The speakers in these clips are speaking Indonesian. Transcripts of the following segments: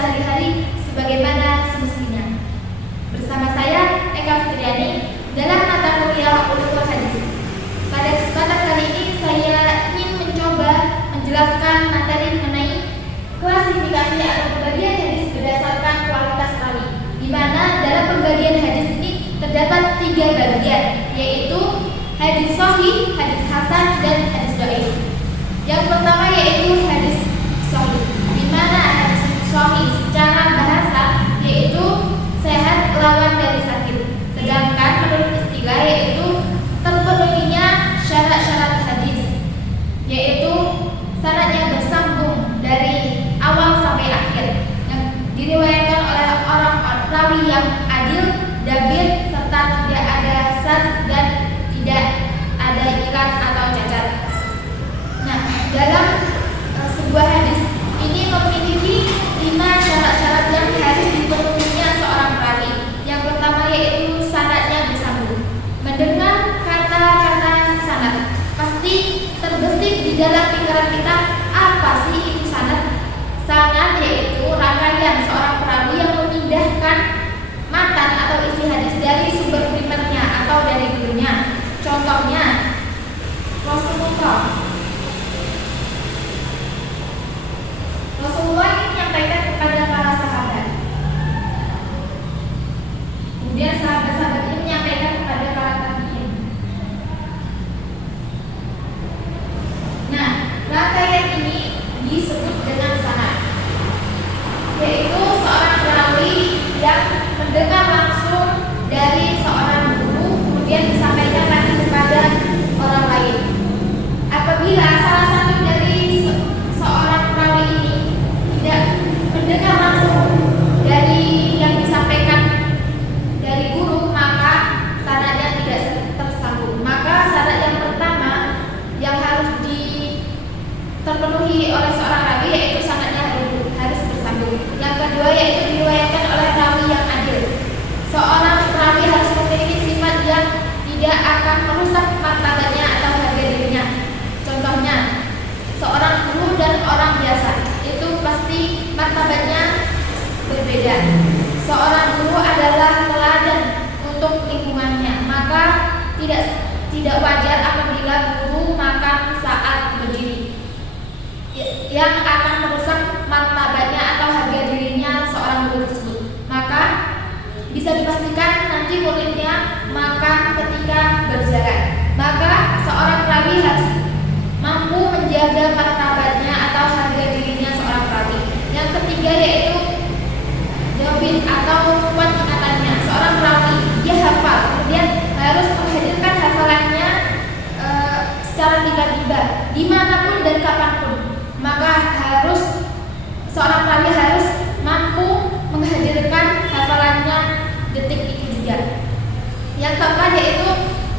sehari-hari sebagaimana semestinya. Bersama saya Eka Fitriani dalam mata kuliah Ulumul Hadis. Pada kesempatan kali ini saya ingin mencoba menjelaskan materi mengenai klasifikasi atau pembagian hadis berdasarkan kualitas rawi, di mana dalam pembagian hadis ini terdapat 3 bagian, yaitu hadis sahih, hadis hasan, dan hadis dhaif. Yang pertama yaitu hadis sahih, di mana hadis sahih secara bahasa yaitu sehat lawan dari sakit. Sedangkan menurut istilah yaitu terpenuhinya syarat-syarat hadis, yaitu sanadnya bersambung dari awal sampai akhir, yang diriwayatkan oleh orang rawi yang adil, dabir, serta tidak ada syadz dan tidak ada ikat atau cacat. Nah, dalam sebuah hadis ini memiliki 5 syarat-syarat yang harus dipenuhinya seorang rawi. Yang pertama yaitu sanadnya bersambung. Mendengar kata-kata sanad, pasti terbesit di dalam pikiran kita, apa sih itu sanad? Sanad yaitu rangkaian seorang perawi yang memindahkan matan atau isi hadis dari sumber primernya atau dari gurunya. Contohnya Rasulullah ini menyampaikan kepada para sahabat. Kemudian sahabat-sahabat ini menyampaikan kepada para tabi'in. Nah, rangkaian ini disebut dengan sanad, yaitu seorang perawi yang mendengar langsung dari seorang guru kemudian disampaikan lagi kepada orang lain. Apabila salah satu dari seorang perawi ini tidak mendengar langsung dari yang disampaikan dari guru, maka sanadnya tidak tersambung. Maka sanad yang pertama yang harus terpenuhi oleh seorang rawi yaitu sanadnya harus bersambung. Yang kedua yaitu diriwayatkan oleh rawi yang adil. Seorang rawi harus memiliki sifat yang tidak akan merusak martabatnya atau harga dirinya. Contohnya, seorang guru dan orang biasa itu pasti martabatnya berbeda. Seorang guru adalah teladan untuk lingkungannya, maka tidak wajar apabila guru makan saat berdiri, yang akan merusak martabatnya atau harga dirinya seorang guru tersebut. Maka bisa dipastikan nanti muridnya makan ketika berjalan. Maka seorang rawi harus mampu menjaga martabatnya atau harga dirinya seorang rawi. Yang ketiga yaitu dabit atau kuat ingatannya. Seorang rawi dia hafal, kemudian harus menghadirkan hafalannya secara tiba-tiba, dimanapun dan kapanpun. Maka seorang rawi harus mampu menghadirkan hafalannya detik itu juga. Yang keempat yaitu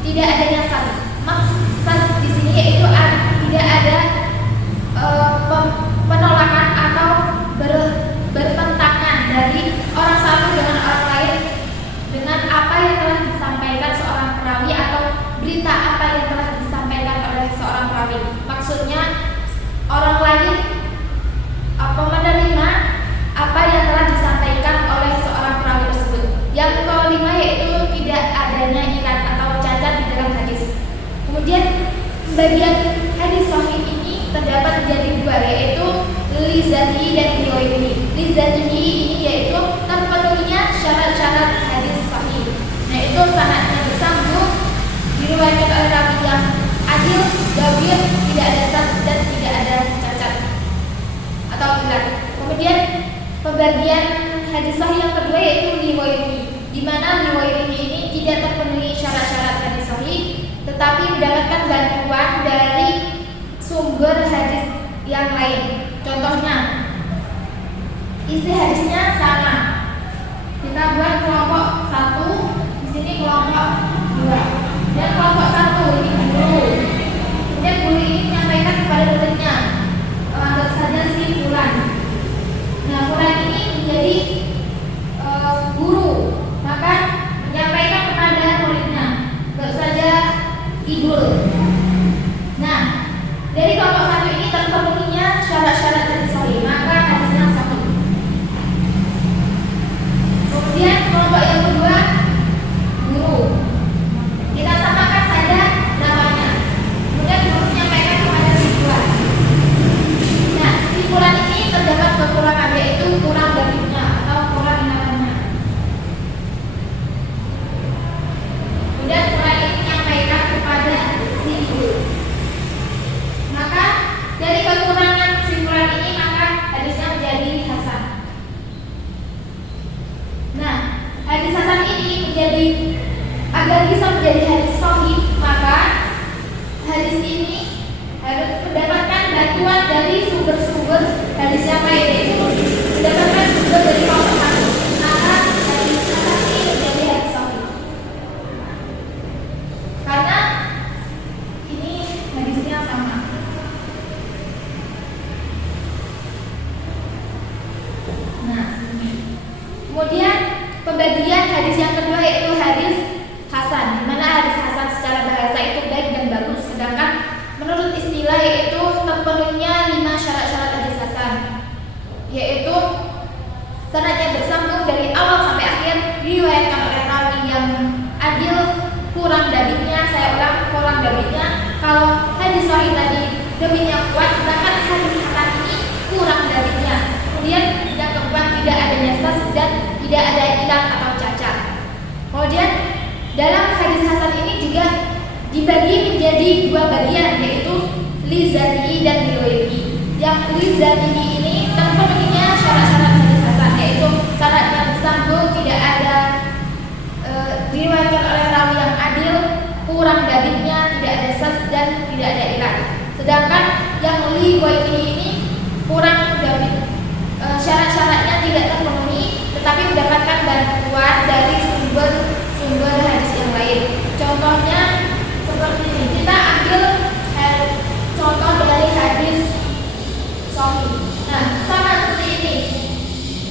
tidak adanya syadz. Maksud syadz di sini yaitu tidak ada penolakan atau bertentangan dari orang satu dengan orang lain dengan apa yang telah disampaikan seorang perawi atau berita apa yang telah disampaikan oleh seorang perawi. Maksudnya orang lain menerima apa yang telah disampaikan oleh seorang perawi tersebut. Yang kelima yaitu tidak adanya ilat atau cacat di dalam hadis. Kemudian bagian hadis sahih ini terdapat menjadi 2, yaitu lizatihi dan riwayatihi. Lizatihi ini yaitu terpenuhinya syarat-syarat hadis sahih, yaitu sanadnya bersambung, diriwayatkan oleh rawi yang adil, dabir, tidak ada syadz dan tidak ada cacat atau ilat. Kemudian pembagian hadis sahih yang kedua yaitu riwayatihi, di mana riwayatihi ini tidak terpenuhi syarat-syarat hadis sahih, tetapi mendapatkan bantuan dari sumber hadis yang lain. Contohnya, isi hadisnya sama. Kita buat kelompok 1, di sini kelompok 2, dan kelompok 1 ini guru. Kemudian guru ini menyampaikan kepada muridnya, anggap saja si fulan. Nah, fulan ini menjadi guru, maka menyampaikan kepada muridnya, anggap saja idul. Nah, dari kelompok 1 ini terpenuhinya syarat-syarat hadis sahih, maka hadisnya sahih. agar bisa menjadi hadis sahih, maka hadis ini harus mendapatkan bantuan dari sumber-sumber hadis yang lain, yaitu mendapatkan sumber dari kelompok satu, maka hadis ini menjadi hadis sahih. Karena ini hadisnya sama. Nah, kemudian pembagian hadis yang kedua yaitu hadis hasan, di mana hadis hasan secara bahasa itu baik dan bagus, sedangkan menurut istilah yaitu terpenuhinya 5 syarat-syarat hadis hasan, yaitu sanadnya bersambung dari awal sampai akhir, diriwayatkan oleh rawi yang adil, kurang dabitnya, saya ulang, kurang dabitnya. Kalau hadis sahih tadi dabitnya kuat, sedangkan hadis hasan ini kurang dabitnya. Kemudian yang keempat, tidak adanya sas dan tidak ada ilat atau cacat. Kemudian dalam hadis hasan ini juga dibagi menjadi 2 bagian, yaitu li zatihi dan li ghairihi. Yang li zatihi ini terpenuhinya syarat-syarat hadis hasan, yaitu syaratnya bersambung, tidak ada diriwayatkan oleh rawi yang adil, kurang dabitnya, tidak ada sas dan tidak ada ilat. Sedangkan yang li ghairihi ini kurang dabit, syarat-syaratnya tidak terpenuhi, tetapi mendapatkan bantuan dari sumber hadis yang lain. Contohnya seperti ini, kita ambil contoh dari hadis sahih. Nah, sama seperti ini.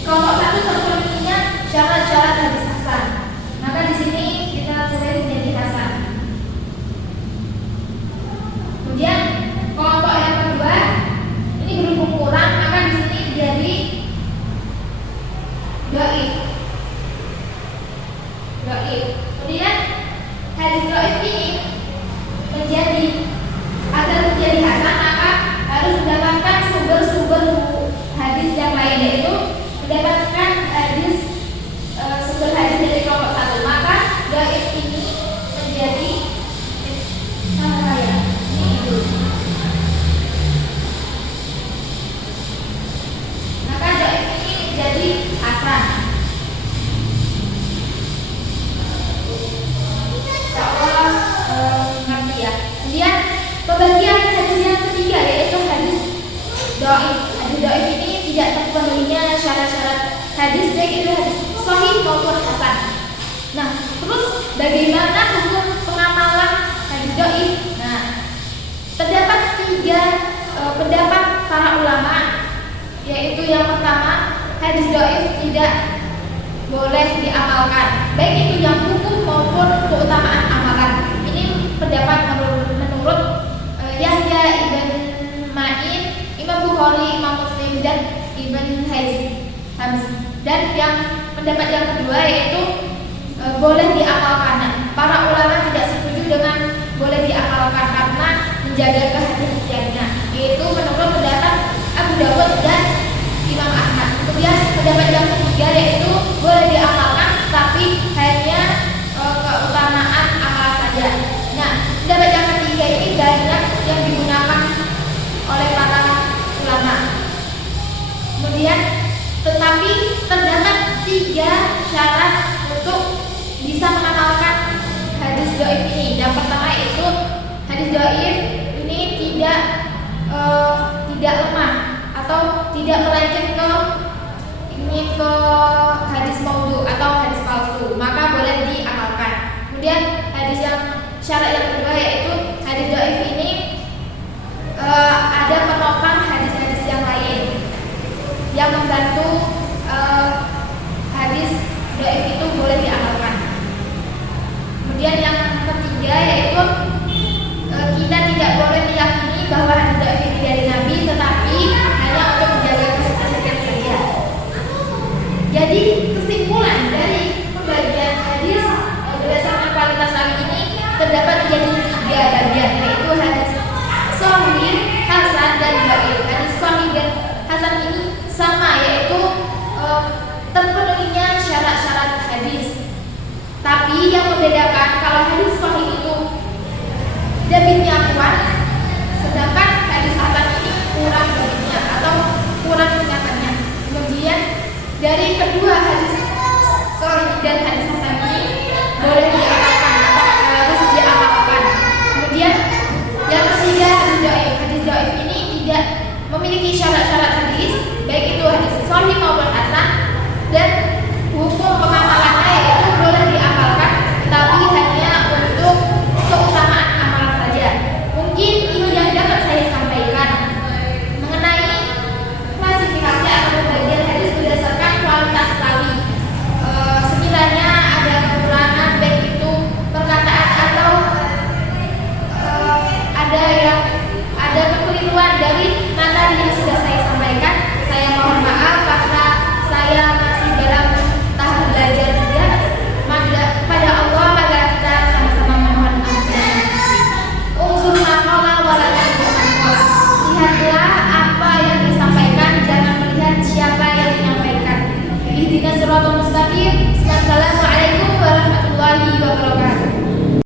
Kelompok satu terpenuhinya syarat-syarat hadis hasan, maka di sini kita tulis menjadi hasan. Kemudian kelompok yang kedua ini berhubung kurang, maka di sini jadi dhaif. Kemudian hadis dhaif ini agar menjadi hasan, maka harus mendapatkan sumber-sumber hadis yang lain, yaitu mendapatkan sumber hadis dari kelompok satu, maka dhaif ini menjadi maka dhaif ini menjadi hasan. Ngerti ya. Kemudian pembagian hadis yang ketiga yaitu hadis dhaif. Hadis dhaif ini tidak terpenuhinya syarat-syarat hadis, baik itu hadis sahih maupun hasan. Nah, terus bagaimana hukum pengamalan hadis dhaif? Nah, terdapat 3 pendapat para ulama, yaitu yang pertama, hadis dhaif tidak boleh diamalkan, baik itu yang hukum maupun keutamaan amalan. Ini pendapat menurut Yahya ibn Ma'in, Imam Bukhari, Imam Muslim, dan Ibn Hamzah. Dan yang pendapat yang kedua yaitu boleh diamalkan. Nah, para ulama tidak setuju dengan boleh diamalkan karena menjaga kehati-hatiannya, yaitu menurut pendapat Abu Dawud dan Imam Ahmad. Kemudian pendapat yang ketiga yaitu boleh diamalkan tapi hanya keutamaan amal saja. Nah, pendapat yang ketiga ini banyak yang digunakan oleh para ulama. Kemudian tetapi terdapat 3 syarat untuk bisa mengamalkan hadis dhaif ini. Yang pertama yaitu hadis dhaif ini tidak lemah atau tidak melenceng ke hadis maudhu atau hadis palsu, maka boleh diamalkan. Kemudian syarat yang kedua yaitu hadis dhaif ini ada penopang hadis-hadis yang lain yang membantu hadis dhaif itu boleh diamalkan. Kemudian yang ketiga yaitu kita tidak boleh meyakini bahwa hadis dhaif ini dari Nabi, tetapi hanya untuk menjaga kehati-hatian saja. Jadi kesimpulan dari pembagian hadis berdasarkan kualitas rawi ini terdapat menjadi 3 bagian, yaitu hadis sahih, hasan, dan dhaif. Hadis sahih dan hasan ini sama, yaitu terpenuhinya syarat-syarat hadis. Tapi yang membedakan kalau hadis sahih itu dabitnya kuat, sedangkan hadis hasan ini kurang dabitnya atau kurang ingatannya. Kemudian dari kedua hadis sahih dan hadis hasan ini kepada